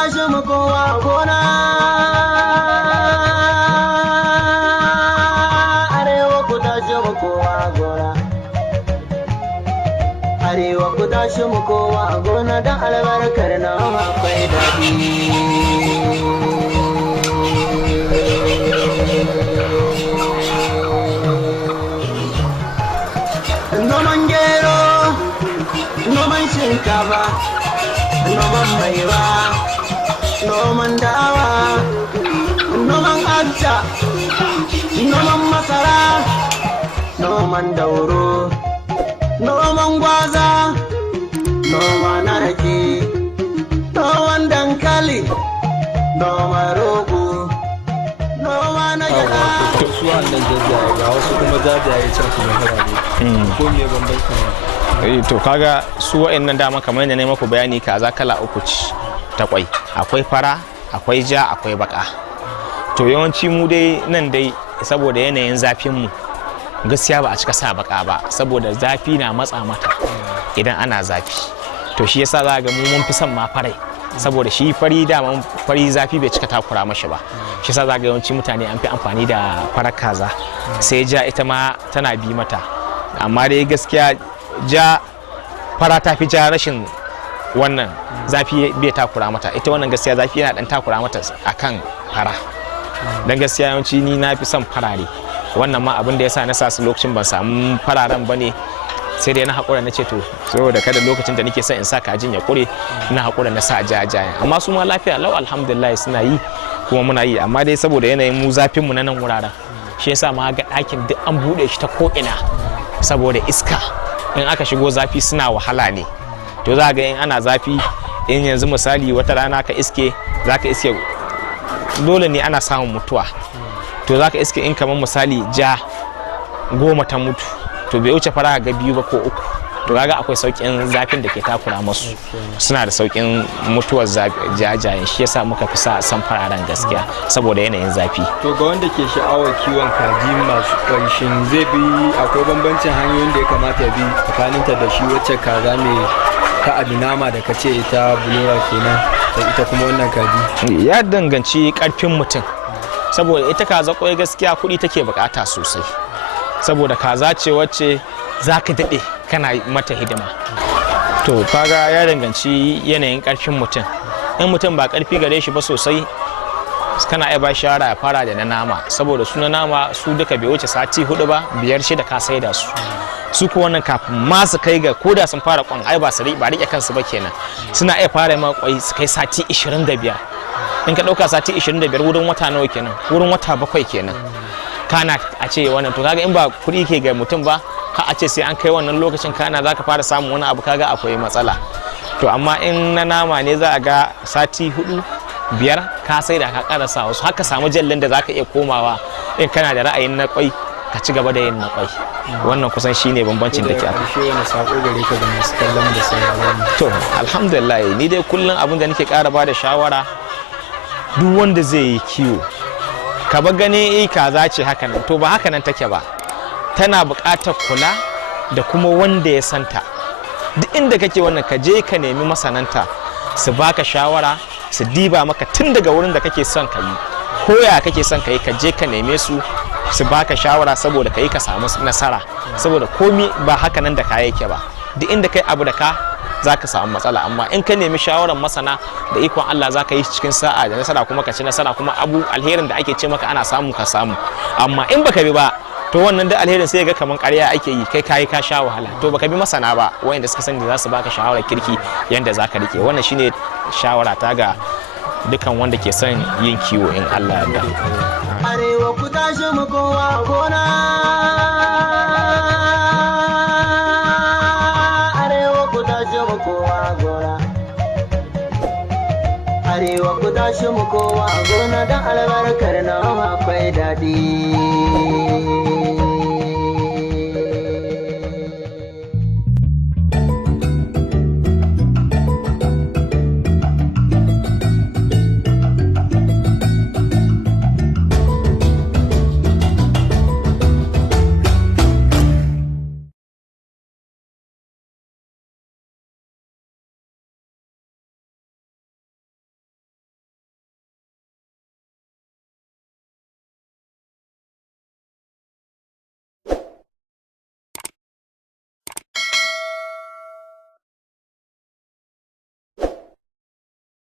tashi mu kowa gona. Arewa ku tashi mu kowa gona. Arewa ku tashi mu kowa gona don albarkar noma akwai daɗi. Noman gero, noman shinkafa, noman maiwa, noman dawa, noman acca, noman masara, noman dauro, noman gwaza, noma na rake, noman dankali, noman rogo, noma na gyada. Su wannan jajaye ga wasu kuma jajaye can kuma harare. Ko me bambancin? To kaga su wa'annan dama kamar yadda na maku bayani kaza kala uku ce ta kwai. Akwai fara, akwai ja, akwai baka. To yawanci mu dai nan dai saboda yanayin zafin mu gaskiya ba a cika sa baka ba saboda zafi na matsa mata idan ana zafi. To shi yasa za ga mu mun fi son ma farai saboda shi fari dama fari zafi bai cika takura mashi ba. Shi yasa za ga yawanci mutane an fi amfani da farar kaza. Sai ja ita ma tana bi mata. Amma dai gaskiya ja fara ta fi ja rashin wannan zafi bai takura mata. Ita wannan gaskiya zafi yana dan takura mata akan fara. Dan gaskiya yawanci ni na fi son farare. Wannan ma abin da yasa na sa su lokacin ban samu fararen bane sai dai na haƙura na ce to saboda kada lokacin da nake son in sa kajin ya ƙure na haƙura na sa jajayen. Amma su ma lafiya lau alhamdulillah suna yi kuma muna yi amma dai saboda yanayin mu zafin mu na nan wuraren shi yasa ma ga ɗakin duk an buɗe shi ta ko'ina saboda iska in aka shigo zafi suna wahala ne. To za ga in ana zafi in yanzu misali wata rana ka iske za ka iske dole ne ana samun mutuwa. To za ka iske in kamar misali ja 10 ta mutu to bai wuce fara ga 2 ba ko 3. To kaga akwai saukin zafin da ke takura masu suna da saukin mutuwar jajayen shi yasa muka fi san fararen gaskiya saboda yanayin zafi. To ga wanda ke sha'awar kiwon kaji masu ƙanshin zai bi akwai bambancin hanyoyin da ya kamata ya bi tsakaninta da shi wacce kaza mai ta abinama da ka ce ita bulora kenan da ita kuma wannan kaji? Ya danganci karfin mutum saboda ita kaza kwai gaskiya kuɗi take bukata sosai saboda kaza ce wacce za ka daɗe kana mata hidima. To kaga ya danganci yanayin karfin mutum. In mutum ba karfi gare shi ba sosai kana iya ba shawara ya fara da na nama saboda su na nama su duka bai wuce sati 4 ba 5-6 ka saida su. Su ko wannan kafin ma su kai ga koda sun fara kwan ai ba rike kansu ba kenan suna iya fara ma kwai su kai sati 25. In ka ɗauka sati 25 wurin wata nawa kenan wurin wata 7 kenan kana a ce wannan to kaga in ba kuɗi ke ga mutum ba ka a ce sai an kai wannan lokacin kana za ka fara samun wani abu kaga akwai matsala. To amma in na nama ne za a ga sati 4-5 ka sai da ka karasa wasu haka samu jallin da za ka iya komawa in kana da ra'ayin na kwai ka ci gaba da yin na kwai. Wannan kusan shine bambancin da ke akwai. Wani sako gare ka ga masu kallon da sauraron? To alhamdulillah ni dai kullum abin da nake ƙara ba da shawara duk wanda zai yi kiwo ka ba gane kaza ce haka nan to ba haka nan take ba. Tana buƙatar kula da kuma wanda ya santa. Duk inda kake wannan ka je ka nemi masananta su baka shawara su diba maka tun daga wurin da kake son ka yi ko ya kake son ka yi ka je ka neme su baka shawara saboda ka yi ka samu nasara saboda komi ba haka nan da ka yake ba. Duk inda kai abu da ka za ka samu matsala amma in ka nemi shawarar masana da ikon Allah za ka yi cikin sa'a da nasara kuma ka ci nasara kuma abu alherin da ake ce maka ana samu ka samu. Amma in baka bi ba to wannan da alherin sai ga kaman ƙarya ake yi kai kayi ka sha wahala to baka bi masana ba wayanda suka sani za su baka shawarar kirki yanda za ka rike. Wannan shine shawara ta ga dukan wanda ke son yin kiwo in Allah ya yarda. Arewa ku tashi mu kowa gona. Arewa ku tashi mu kowa gona. Arewa ku tashi mu kowa gona don albarkar noma akwai daɗi.